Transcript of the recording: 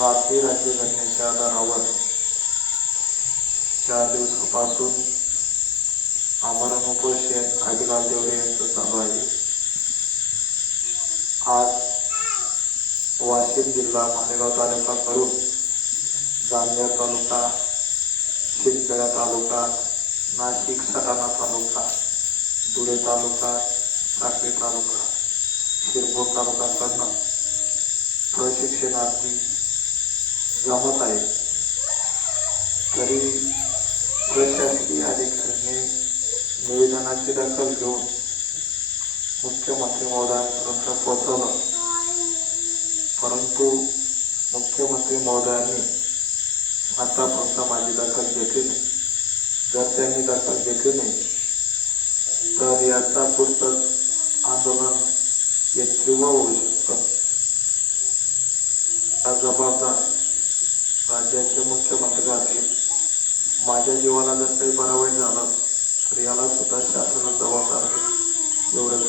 भारतीय राज्यघटनेच्या आधारावर 4 दिवसापासून आमरण उपोषण अभिलाष देवरे यांचं चालू आहे. आज वाशिम जिल्हा मालेगाव तालुका करून जामनेर तालुका, शिंदखेडा तालुका, नाशिक सटाणा तालुका, धुळे तालुका, साक्री तालुका, शिरपूर तालुक्याकडनं प्रशिक्षणार्थी जमत आहे. तरी प्रशासकीय अधिकाऱ्यांनी निवेदनाची दखल घेऊन मुख्यमंत्री महोदयांपर्यंत पोहोचवलं, परंतु मुख्यमंत्री महोदयांनी आतापर्यंत माझी दखल घेतली नाही. जर त्यांनी दखल घेतली नाही तर याचा पुढचं आंदोलन हे तीव्र होऊ शकतं. हा जबाबदार राज्याचे मुख्यमंत्री असतील. माझ्या जीवाला जर काही बरं वाईट झालं तर याला सुद्धा शासनाला जबाबदार आहे. एवढं